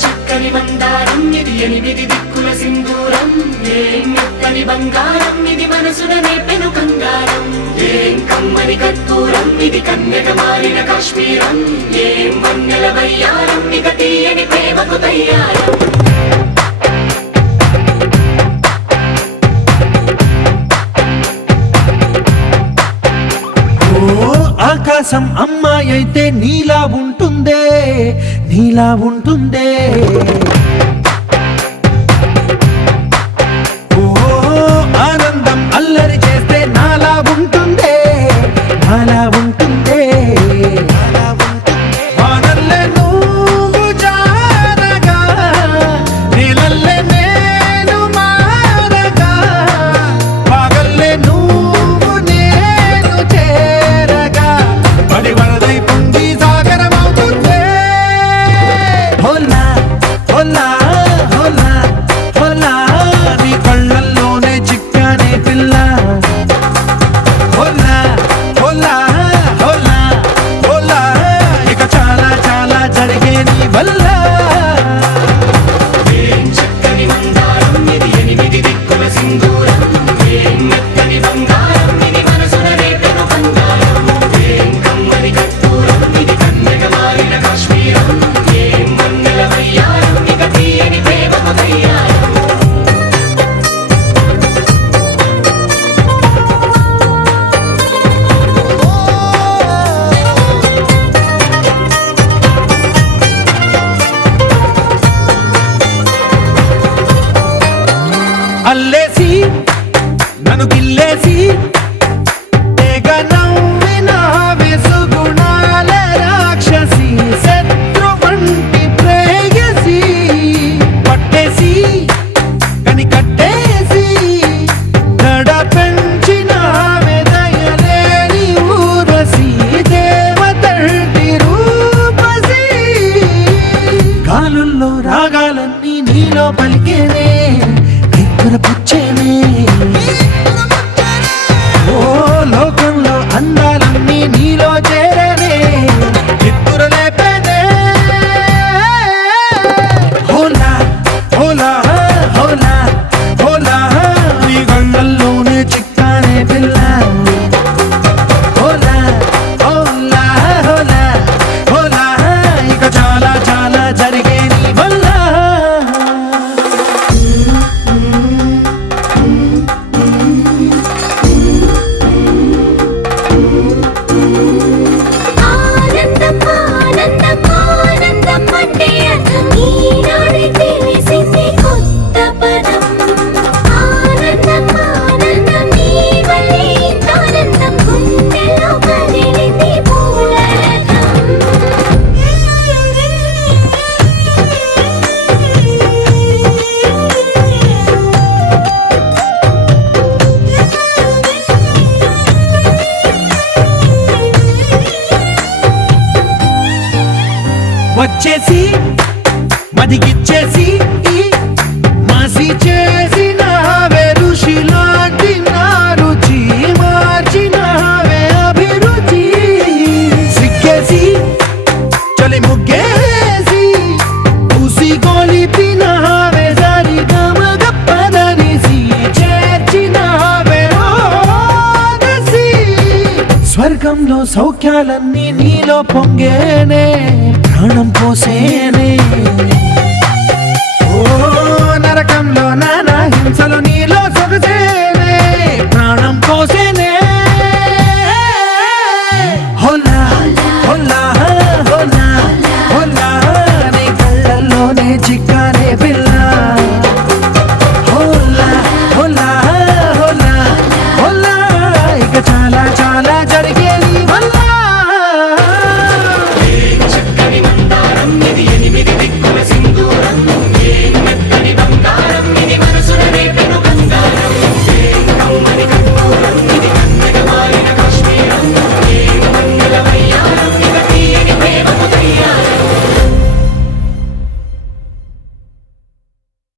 చక్కని మందారం ఇది ఎనిమిది దిక్కుల సింధూరం ఏం మెత్తని బంగారం ఇది మనసుననే పెను కంగారం ఏం కమ్మని కర్పూరం ఇది కన్యక మారిన కాశ్మీరం ఏం వన్నెల వయ్యారం ఇక తీయని ప్రేమకు తయ్యారం ఆకాశం అమ్మాయి అయితే నీలా ఉంటుందే నీలా ఉంటుందే ఓ ఆనందం అల్లరి చేస్తే నాలా ఉంటుందే నాలా ఉంటుందే వానల్లే నువ్వు జారగా నీలల్లే నేను మారగా పగల్లే నువ్వు నేను చేరగా పడి వరదై పొంగి సాగరమవుతుందే హోలా హోలా హోలా హోలా నీ కళ్ళల్లోనే చిక్కానే పిల్ల హోలా హోలా హోలా హోలా ఇక చాలా చాలా జరిగే నీ వల్ల ఏం చక్కని మందారం ఇది ఎనిమిది దిక్కుల సింధూరం ఏం మెత్తని బంగారం ఇది మనసుననే పెను కంగారం ఏం కమ్మని కర్పూరం ఇది కన్యక మారిన కాశ్మీరం ఏం వన్నెల వయ్యారం ఇక తీయని ప్రేమకు తయ్యారం అల్లేసి నన్ను గిల్లేసి తెగ నవ్విన వెసుగుణాల రాక్షసి శత్రు వంటి ప్రేయసి పట్టేసి కని కట్టేసి దడ పెంచిన దయలేని ఊరసి దేవతంటి రూపసి గాలుల్లో రాగాలన్నీ నీలో పలికేనే పుచ్చేనే ఓ లోకంలో అందాలన్నీ నీలో చేరనే చిత్తుర లేపేనే హోలా హోలా హోలా హోలా నీ గంగల్లోనే చిక్కానే పిల్ల హోలా హోలా హోలా హోలా ఇక చాలా చాలా జరిగే నీ వల్ల ఆనందం ఆనందం ఆనందం అంటే ఈనాడే తెలిసింది కొత్త పదం ఆనందం ఆనందం నీ వల్లే ఆనందం గుండెలో కదిలింది పూలరథం వచ్చేసి మదిగిచ్చేసి మాసి చేసిన ఋషిలాంటి నా రుచి మార్చినవే అభిరుచి సిగ్గేసి చలి ముగ్గేసి ఉసి గొలిపినవే సరి గమగప్పదనిసి చేర్చినవే ఓదసి స్వర్గంలో సౌఖ్యాలన్నీ నీలో పొంగేనే ప్రాణం పోసేనే